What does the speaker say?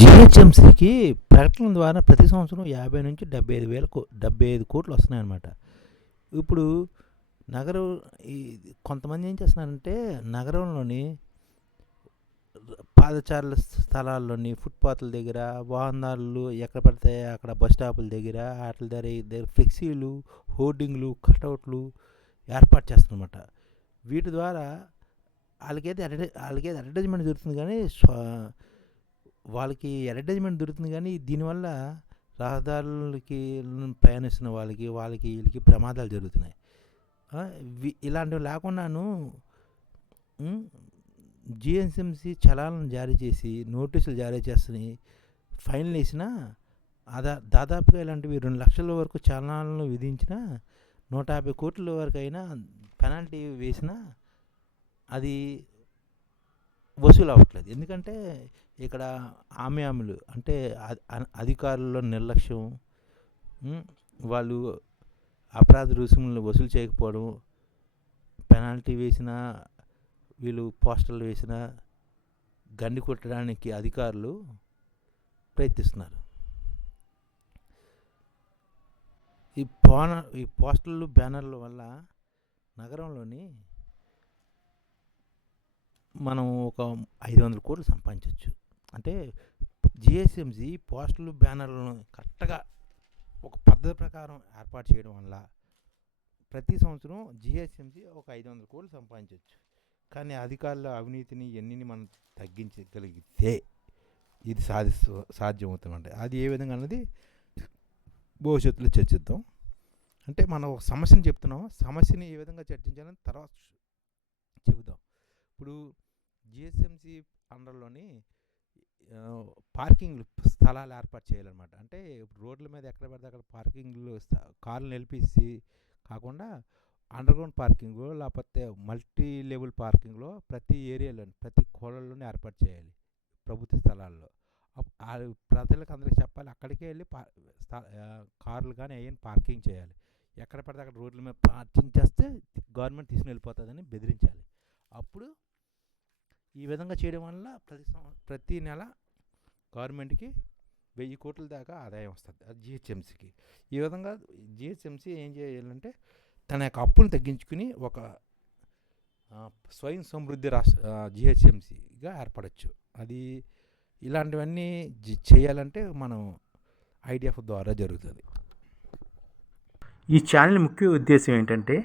జిహెచ్ఎంసీకి ప్రకటన ద్వారా ప్రతి సంవత్సరం యాభై నుంచి డెబ్బై ఐదు వేల డెబ్బై ఐదు కోట్లు వస్తున్నాయన్నమాట. ఇప్పుడు నగరం ఈ కొంతమంది ఏం చేస్తున్నారంటే నగరంలోని పాదచారుల స్థలాల్లోని ఫుట్పాత్ల దగ్గర వాహనాలు ఎక్కడ పడితే అక్కడ బస్ స్టాపుల దగ్గర వాటి దగ్గర దగ్గర ఫ్లెక్సీలు హోర్డింగ్లు కటౌట్లు ఏర్పాటు చేస్తారన్నమాట వీటి ద్వారా వాళ్ళకైతే అడ్వర్టై వాళ్ళకైతే అడ్వర్టైజ్మెంట్ జరుగుతుంది కానీ వాళ్ళకి అడ్వర్టైజ్మెంట్ దొరుకుతుంది కానీ దీనివల్ల రహదారులకి ప్రయాణిస్తున్న వాళ్ళకి వాళ్ళకి వీళ్ళకి ప్రమాదాలు జరుగుతున్నాయి. ఇలాంటివి లేకుండాను జిఎస్ఎంసి చలాలను జారీ చేసి నోటీసులు జారీ చేస్తున్నాయి ఫైన్లు వేసినా అదా దాదాపుగా ఇలాంటివి రెండు లక్షల వరకు చలనాలను విధించిన నూట యాభై కోట్ల వరకు అయినా పెనాల్టీ వేసినా అది వసూలు అవ్వట్లేదు. ఎందుకంటే ఇక్కడ ఆమ్యాములు అంటే అ- అధికారుల నిర్లక్ష్యం వాళ్ళు అపరాధ రుసుములు వసూలు చేయకపోవడం పెనాల్టీ వేసినా వీళ్ళు పోస్టర్లు వేసినా గండి కొట్టడానికి అధికారులు ప్రయత్నిస్తున్నారు. ఈ పోన ఈ పోస్టర్లు బ్యానర్ల వల్ల నగరంలోని మనం ఒక ఐదు వందల కోట్లు సంపాదించవచ్చు అంటే జిఎస్ఎంసి పోస్టులు బ్యానర్లను కరెక్ట్గా ఒక పద్ధతి ప్రకారం ఏర్పాటు చేయడం వల్ల ప్రతి సంవత్సరం జిఎస్ఎంసి ఒక ఐదు వందల కోట్లు సంపాదించవచ్చు కానీ అధికారుల అవినీతిని ఎన్నిని మనం తగ్గించగలిగితే ఇది సాధిస్తూ సాధ్యమవుతుందంటే అది ఏ విధంగా అన్నది భవిష్యత్తులో చర్చిద్దాం. అంటే మనం ఒక సమస్యను చెప్తున్నాం. సమస్యని ఏ విధంగా చర్చించాలని తర్వాత చెబుదాం. ఇప్పుడు జిఎస్ఎంసి అండర్లోని పార్కింగ్ స్థలాలు ఏర్పాటు చేయాలన్నమాట. అంటే రోడ్ల మీద ఎక్కడ పడితే అక్కడ పార్కింగ్లు స్థ- కార్లు నిలిపిసి కాకుండా అండర్గ్రౌండ్ పార్కింగ్ లేకపోతే మల్టీ లెవెల్ పార్కింగ్లో ప్రతి ఏరియాలో ప్రతి కోళ్ళలోనే ఏర్పాటు చేయాలి ప్రభుత్వ స్థలాల్లో. అప్- ఆ ప్రజలకు అందరికి చెప్పాలి అక్కడికే వెళ్ళి స్థ- కార్లు కానీ అయ్యి పార్కింగ్ చేయాలి. ఎక్కడ పడితే అక్కడ రోడ్ల మీద పార్కింగ్ చేస్తే గవర్నమెంట్ తీసుకుని వెళ్ళిపోతుందని బెదిరించాలి. అప్పుడు ఈ విధంగా చేయడం వల్ల ప్రతి సంవ- ప్రతి నెల గవర్నమెంట్కి వెయ్యి కోట్ల దాకా ఆదాయం వస్తుంది అది జిహెచ్ఎంసీకి. ఈ విధంగా జిహెచ్ఎంసీ ఏం చేయాలంటే తన యొక్క అప్పును తగ్గించుకుని ఒక స్వయం సమృద్ధి రాష్ట్ర జిహెచ్ఎంసీగా ఏర్పడచ్చు. అది ఇలాంటివన్నీ చేయాలంటే మనం ఐడిఎఫ్ ద్వారా జరుగుతుంది. ఈ ఛానల్ ముఖ్య ఉద్దేశం ఏంటంటే